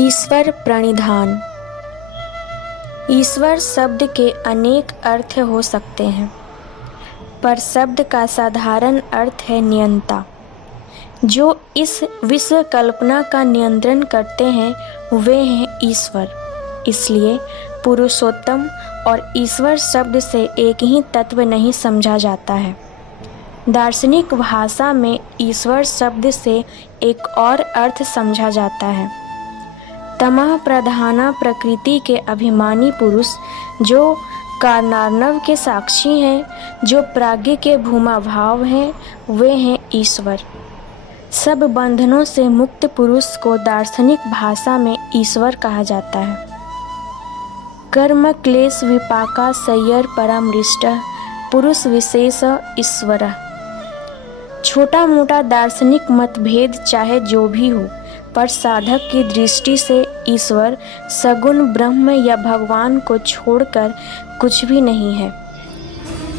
ईश्वर प्रणिधान। ईश्वर शब्द के अनेक अर्थ हो सकते हैं, पर शब्द का साधारण अर्थ है नियंता। जो इस विश्व कल्पना का नियंत्रण करते हैं वे हैं ईश्वर। इसलिए पुरुषोत्तम और ईश्वर शब्द से एक ही तत्व नहीं समझा जाता है। दार्शनिक भाषा में ईश्वर शब्द से एक और अर्थ समझा जाता है। तमः प्रधाना प्रकृति के अभिमानी पुरुष, जो कारणार्णव के साक्षी हैं, जो प्राज्ञ के भूमा भाव हैं, वे हैं ईश्वर। सब बंधनों से मुक्त पुरुष को दार्शनिक भाषा में ईश्वर कहा जाता है। कर्म क्लेश विपाका सय्यर परामृष्टः पुरुष विशेष ईश्वरः। छोटा मोटा दार्शनिक मतभेद चाहे जो भी हो, पर साधक की दृष्टि से ईश्वर सगुण ब्रह्म या भगवान को छोड़कर कुछ भी नहीं है।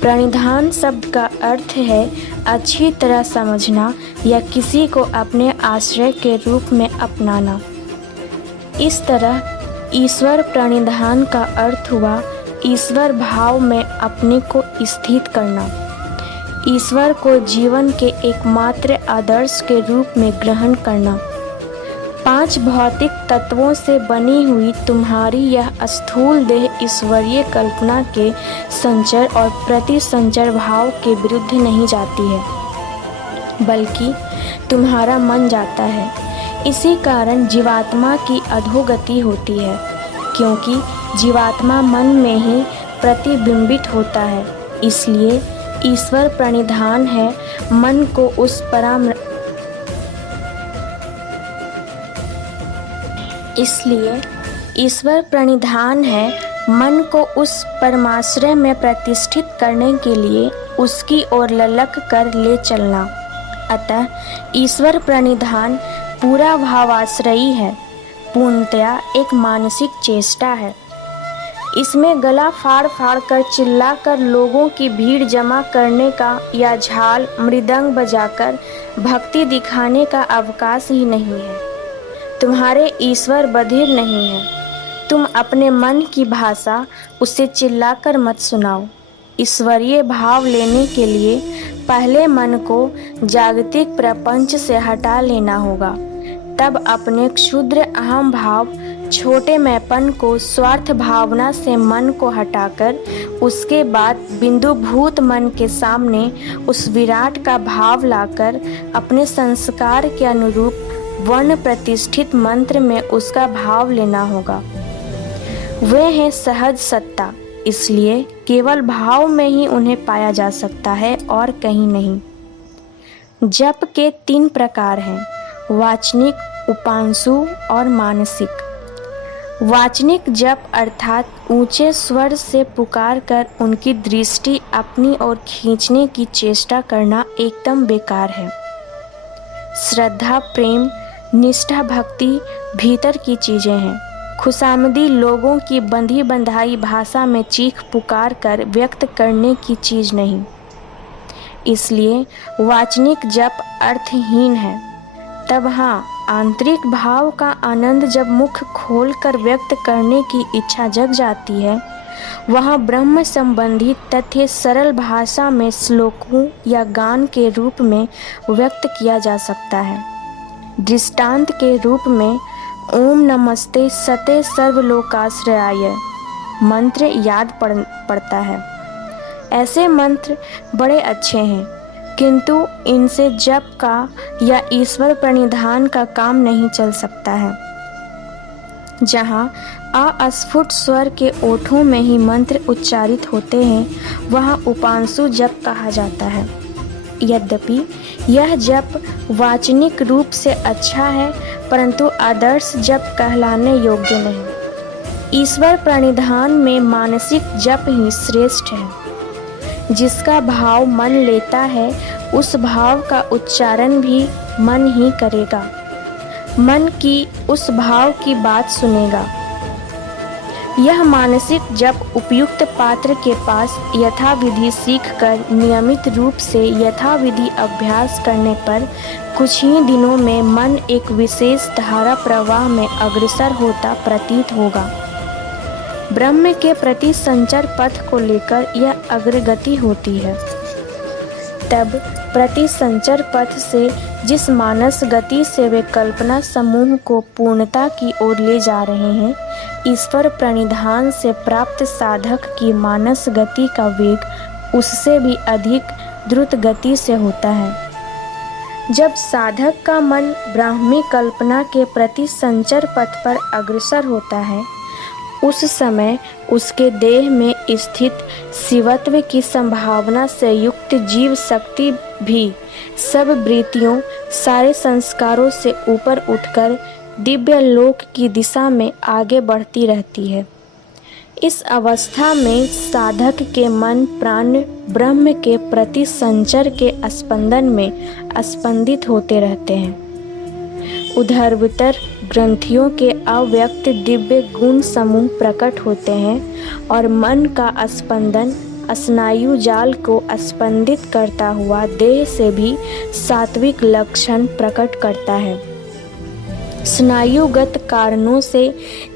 प्रणिधान शब्द का अर्थ है अच्छी तरह समझना या किसी को अपने आश्रय के रूप में अपनाना। इस तरह ईश्वर प्रणिधान का अर्थ हुआ ईश्वर भाव में अपने को स्थित करना, ईश्वर को जीवन के एकमात्र आदर्श के रूप में ग्रहण करना। 5 भौतिक तत्वों से बनी हुई तुम्हारी यह स्थूल देह ईश्वरीय कल्पना के संचर और प्रतिसंचर भाव के विरुद्ध नहीं जाती है, बल्कि तुम्हारा मन जाता है। इसी कारण जीवात्मा की अधोगति होती है, क्योंकि जीवात्मा मन में ही प्रतिबिंबित होता है। इसलिए ईश्वर प्रणिधान है मन को उस परमाश्रय में प्रतिष्ठित करने के लिए उसकी ओर ललक कर ले चलना। अतः ईश्वर प्रणिधान पूरा भावाश्रयी है, पूर्णतया एक मानसिक चेष्टा है। इसमें गला फाड़ फाड़ कर चिल्ला कर लोगों की भीड़ जमा करने का या झाल मृदंग बजाकर भक्ति दिखाने का अवकाश ही नहीं है। तुम्हारे ईश्वर बधिर नहीं है। तुम अपने मन की भाषा उसे चिल्लाकर मत सुनाओ। ईश्वरीय भाव लेने के लिए पहले मन को जागतिक प्रपंच से हटा लेना होगा। तब अपने क्षुद्र अहम भाव, छोटे मैंपन को, स्वार्थ भावना से मन को हटाकर उसके बाद बिंदुभूत मन के सामने उस विराट का भाव लाकर अपने संस्कार के अनुरूप वर्ण प्रतिष्ठित मंत्र में उसका भाव लेना होगा। वे हैं सहज सत्ता, इसलिए केवल भाव में ही उन्हें पाया जा सकता है और कहीं नहीं। जप के 3 प्रकार हैं, वाचनिक, उपांशु और मानसिक। वाचनिक जप अर्थात ऊंचे स्वर से पुकार कर उनकी दृष्टि अपनी ओर खींचने की चेष्टा करना एकदम बेकार है। श्रद्धा, प्रेम, निष्ठा, भक्ति भीतर की चीजें हैं। खुशामदी लोगों की बंधी बंधाई भाषा में चीख पुकार कर व्यक्त करने की चीज नहीं। इसलिए वाचनिक जप अर्थहीन है। तब हाँ, आंतरिक भाव का आनंद जब मुख खोलकर व्यक्त करने की इच्छा जग जाती है, वहाँ ब्रह्म संबंधी तथ्य सरल भाषा में श्लोकों या गान के रूप में व्यक्त किया जा सकता है। दृष्टांत के रूप में ओम नमस्ते सते सर्वलोकाश्रयाय मंत्र याद पड़ता है। ऐसे मंत्र बड़े अच्छे हैं, किंतु इनसे जप का या ईश्वर प्रणिधान का काम नहीं चल सकता है। जहाँ अस्फुट स्वर के ओठों में ही मंत्र उच्चारित होते हैं, वहाँ उपांशु जप कहा जाता है। यद्यपि यह जप वाचनिक रूप से अच्छा है, परंतु आदर्श जप कहलाने योग्य नहीं। ईश्वर प्रणिधान में मानसिक जप ही श्रेष्ठ है। जिसका भाव मन लेता है, उस भाव का उच्चारण भी मन ही करेगा, मन की उस भाव की बात सुनेगा। यह मानसिक जप उपयुक्त पात्र के पास यथाविधि सीखकर नियमित रूप से यथाविधि अभ्यास करने पर कुछ ही दिनों में मन एक विशेष धारा प्रवाह में अग्रसर होता प्रतीत होगा। ब्रह्म के प्रति संचर पथ को लेकर यह अग्रगति होती है। तब प्रति संचर पथ से जिस मानस गति से वे कल्पना समूह को पूर्णता की ओर ले जा रहे हैं, ईश्वर प्रणिधान से प्राप्त साधक की मानस गति का वेग उससे भी अधिक द्रुत गति से होता है। जब साधक का मन ब्राह्मी कल्पना के प्रति संचर पथ पर अग्रसर होता है, उस समय उसके देह में स्थित शिवत्व की संभावना से युक्त जीव शक्ति भी सब वृत्तियों, सारे संस्कारों से ऊपर उठकर दिव्य लोक की दिशा में आगे बढ़ती रहती है। इस अवस्था में साधक के मन प्राण ब्रह्म के प्रति संचर के स्पंदन में स्पंदित होते रहते हैं। उधरवितर ग्रंथियों के अव्यक्त दिव्य गुण समूह प्रकट होते हैं और मन का स्पंदन स्नायु जाल को स्पंदित करता हुआ देह से भी सात्विक लक्षण प्रकट करता है। स्नायुगत कारणों से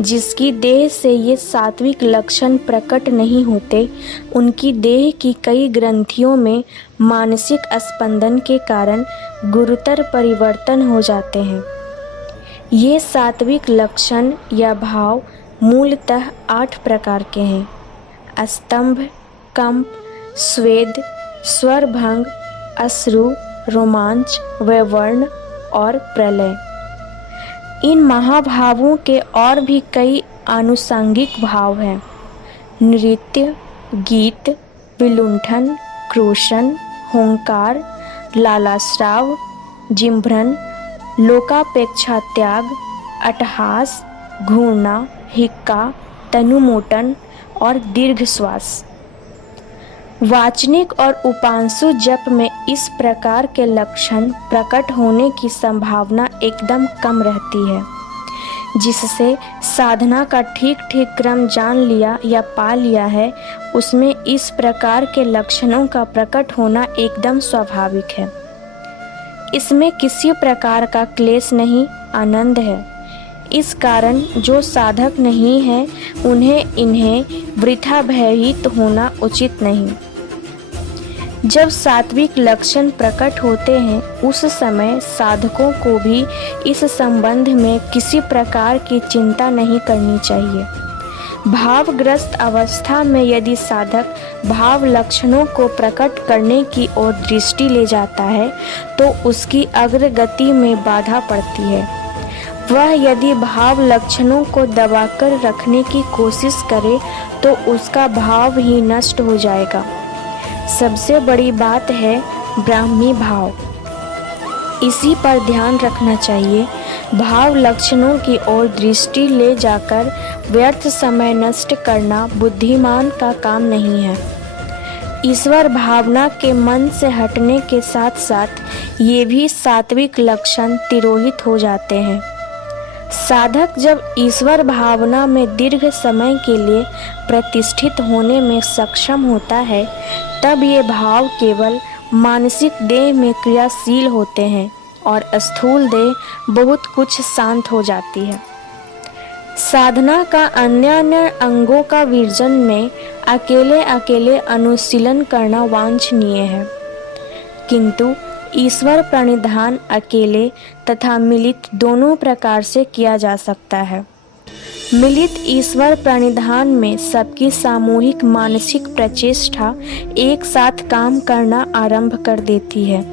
जिसकी देह से ये सात्विक लक्षण प्रकट नहीं होते, उनकी देह की कई ग्रंथियों में मानसिक स्पंदन के कारण गुरुतर परिवर्तन हो जाते हैं। ये सात्विक लक्षण या भाव मूलतः 8 प्रकार के हैं: स्तंभ, कंप, स्वेद, स्वरभंग, अश्रु, रोमांच, वैवर्ण और प्रलय। इन महाभावों के और भी कई आनुषंगिक भाव हैं: नृत्य, गीत, विलुंठन, क्रोशन, हुंकार, लालाश्राव, जिम्भ्रन, लोकापेक्षा त्याग, अट्टहास, घूरना, हिक्का, तनुमोटन और दीर्घ श्वास। वाचनिक और उपांशु जप में इस प्रकार के लक्षण प्रकट होने की संभावना एकदम कम रहती है। जिससे साधना का ठीक ठीक क्रम जान लिया या पा लिया है, उसमें इस प्रकार के लक्षणों का प्रकट होना एकदम स्वाभाविक है। इसमें किसी प्रकार का क्लेश नहीं, आनंद है। इस कारण जो साधक नहीं है, इन्हें वृथा भयभीत होना उचित नहीं। जब सात्विक लक्षण प्रकट होते हैं, उस समय साधकों को भी इस संबंध में किसी प्रकार की चिंता नहीं करनी चाहिए। भावग्रस्त अवस्था में यदि साधक भाव लक्षणों को प्रकट करने की ओर दृष्टि ले जाता है, तो उसकी अग्रगति में बाधा पड़ती है। वह यदि भाव लक्षणों को दबाकर रखने की कोशिश करे, तो उसका भाव ही नष्ट हो जाएगा। सबसे बड़ी बात है ब्राह्मी भाव, इसी पर ध्यान रखना चाहिए। भाव लक्षणों की ओर दृष्टि ले जाकर व्यर्थ समय नष्ट करना बुद्धिमान का काम नहीं है। ईश्वर भावना के मन से हटने के साथ साथ ये भी सात्विक लक्षण तिरोहित हो जाते हैं। साधक जब ईश्वर भावना में दीर्घ समय के लिए प्रतिष्ठित होने में सक्षम होता है, तब ये भाव केवल मानसिक देह में क्रियाशील होते हैं और स्थूल देह बहुत कुछ शांत हो जाती है। साधना का अन्य अंगों का विर्जन में अकेले अकेले अनुशीलन करना वांछनीय है, किंतु ईश्वर प्रणिधान अकेले तथा मिलित दोनों प्रकार से किया जा सकता है। मिलित ईश्वर प्रणिधान में सबकी सामूहिक मानसिक प्रचेष्टा एक साथ काम करना आरंभ कर देती है।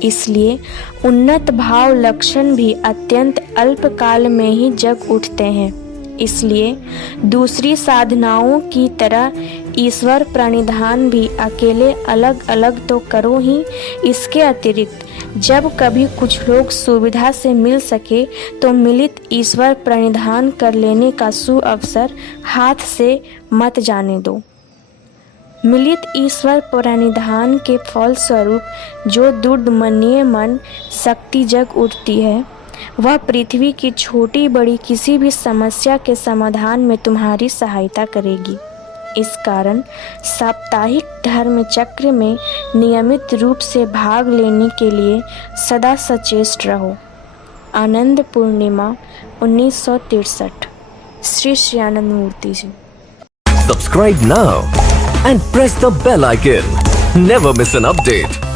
इसलिए उन्नत भाव लक्षण भी अत्यंत अल्प काल में ही जग उठते हैं। इसलिए दूसरी साधनाओं की तरह ईश्वर प्रणिधान भी अकेले अलग अलग तो करो ही, इसके अतिरिक्त जब कभी कुछ लोग सुविधा से मिल सके तो मिलित ईश्वर प्रणिधान कर लेने का सुअवसर हाथ से मत जाने दो। मिलित ईश्वर प्रणिधान के फलस्वरूप जो दुर्दमनीय मन शक्ति जग उठती है, वह पृथ्वी की छोटी बड़ी किसी भी समस्या के समाधान में तुम्हारी सहायता करेगी। इस कारण साप्ताहिक धर्म चक्र में नियमित रूप से भाग लेने के लिए सदा सचेत रहो। आनंद पूर्णिमा 1963। श्री श्रीयानंद मूर्ति जी। Subscribe now and press the bell icon. Never miss an update.